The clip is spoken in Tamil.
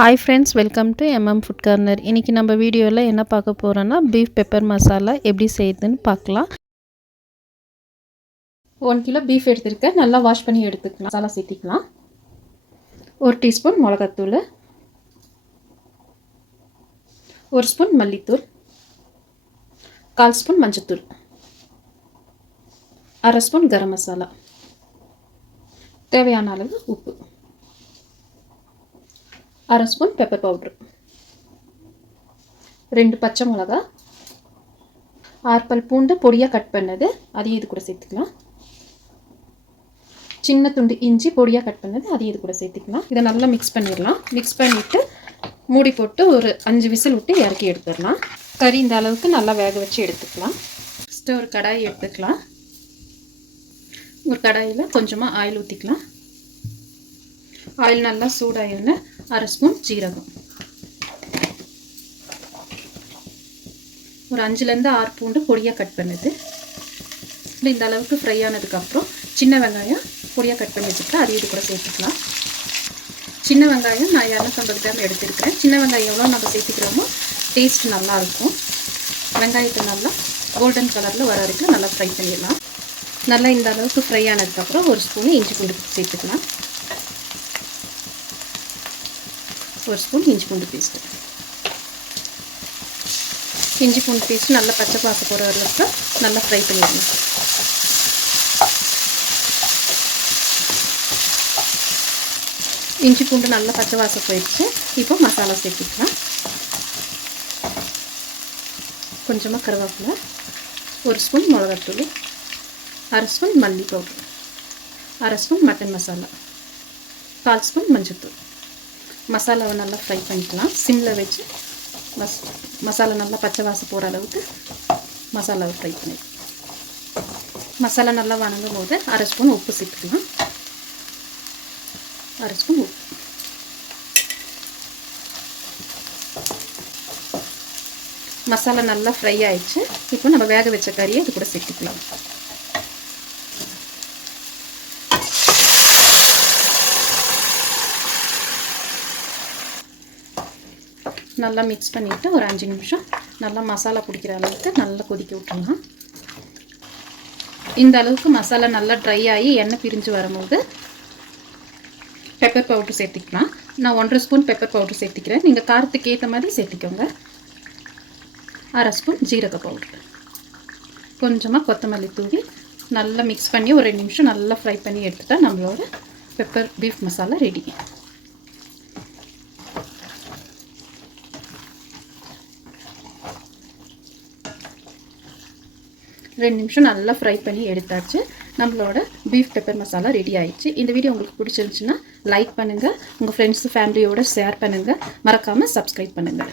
Hi friends, welcome to food corner. இன்றைக்கி நம்ம வீடியோவில் என்ன பார்க்க போகிறோன்னா பீஃப் பெப்பர் மசாலா எப்படி செய்யுதுன்னு பார்க்கலாம். 1 கிலோ பீஃப் எடுத்துருக்கேன். நல்லா வாஷ் பண்ணி எடுத்துக்கலாம். மசாலா சேர்த்திக்கலாம். 1 டீஸ்பூன் மிளகாத்தூள், 1 ஸ்பூன் மல்லித்தூள், 1/4 ஸ்பூன் மஞ்சத்தூள், 1/2 ஸ்பூன் கரம் மசாலா, தேவையான அளவு உப்பு, 1/2 ஸ்பூன் பெப்பர் பவுட்ரு, 2 பச்சை மிளகா, 6 பல் பூண்டு பொடியாக கட் பண்ணது அதையும் இது கூட சேர்த்துக்கலாம். சின்ன துண்டு இஞ்சி பொடியாக கட் பண்ணது அதையும் இது கூட சேர்த்துக்கலாம். இதை நல்லா மிக்ஸ் பண்ணிடலாம். மிக்ஸ் பண்ணிவிட்டு மூடி போட்டு ஒரு 5 விசில் விட்டு இறக்கி எடுத்துடலாம். கறி இந்த அளவுக்கு நல்லா வேக வச்சு எடுத்துக்கலாம். ஃபஸ்ட்டு ஒரு கடாய் எடுத்துக்கலாம். ஒரு கடாயில் கொஞ்சமாக ஆயில் ஊற்றிக்கலாம். ஆயில் நல்லா சூடாயிருன்னு 1/2 ஸ்பூன் ஜீரகம், ஒரு 5லேருந்து 6 பூண்டு பொடியாக கட் பண்ணுது. இந்த அளவுக்கு ஃப்ரை ஆனதுக்கப்புறம் சின்ன வெங்காயம் பொடியாக கட் பண்ணி வச்சுக்கலாம். அதையும் இது கூட சேர்த்துக்கலாம். சின்ன வெங்காயம் நான் 250 கிராம் எடுத்துருக்கிறேன். சின்ன வெங்காயம் எவ்வளோ நம்ம சேர்த்துக்கிறோமோ டேஸ்ட் நல்லாயிருக்கும். வெங்காயத்தை நல்லா கோல்டன் கலரில் வர வரைக்கும் நல்லா ஃப்ரை பண்ணிடலாம். நல்லா இந்த அளவுக்கு ஃப்ரை ஆனதுக்கப்புறம் 1 ஸ்பூன் இஞ்சி பூண்டு சேர்த்துக்கலாம். 1 ஸ்பூன் இஞ்சி பூண்டு பேஸ்ட்டு. இஞ்சி பூண்டு பேஸ்ட்டு நல்லா பச்சை வாசம் போகிற அளவுக்கு நல்லா ஃப்ரை பண்ணிடணும். இஞ்சி பூண்டு நல்லா பச்சை வாசம் போயிடுச்சு. இப்போ மசாலா சேர்த்துக்கலாம். கொஞ்சமாக கருவேப்பிலை, 1 ஸ்பூன் மிளகாத்தூள், 1/2 ஸ்பூன் மல்லி powder, 1/2 spoon mutton masala, 1/4 spoon மஞ்சத்தூள். மசாலாவை நல்லா ஃப்ரை பண்ணிக்கலாம். சிம்மில் வச்சு மசாலா நல்லா பச்சை வாசம் போகிற அளவுக்கு மசாலாவை ஃப்ரை பண்ணிக்கலாம். மசாலா நல்லா வணங்கும் போது 1/2 ஸ்பூன் உப்பு சேர்த்துக்கலாம். 1/2 ஸ்பூன் உப்பு. மசாலா நல்லா ஃப்ரை ஆயிடுச்சு. இப்போ நம்ம வேக வச்ச கறியை இது கூட சேர்த்துக்கலாம். நல்லா மிக்ஸ் பண்ணிவிட்டு ஒரு 5 நிமிஷம் நல்லா மசாலா பிடிக்கிற அளவுக்கு நல்லா கொதிக்க விட்டுருலாம். இந்த அளவுக்கு மசாலா நல்லா ட்ரை ஆகி எண்ணெய் பிரிஞ்சு வரும்போது பெப்பர் பவுட்ரு சேர்த்திக்கலாம். நான் 1/2 ஸ்பூன் பெப்பர் பவுட்ரு சேர்த்திக்கிறேன். நீங்கள் காரத்துக்கு ஏற்ற மாதிரி சேர்த்திக்கோங்க. 1/2 ஸ்பூன் ஜீரக பவுட்ரு, கொஞ்சமாக கொத்தமல்லி தூவி நல்லா மிக்ஸ் பண்ணி ஒரு 2 நிமிஷம் நல்லா ஃப்ரை பண்ணி எடுத்துட்டா நம்மளோட பெப்பர் பீஃப் மசாலா ரெடி. ரெண்டு நிமிஷம் நல்லா ஃப்ரை பண்ணி எடுத்தாச்சு. நம்மளோட பீஃப் பெப்பர் மசாலா ரெடி ஆயிடுச்சு. இந்த வீடியோ உங்களுக்கு பிடிச்சிருந்துச்சுன்னா லைக் பண்ணுங்கள், உங்கள் ஃப்ரெண்ட்ஸு ஃபேமிலியோடு ஷேர் பண்ணுங்கள், மறக்காமல் சப்ஸ்கிரைப் பண்ணுங்கள்.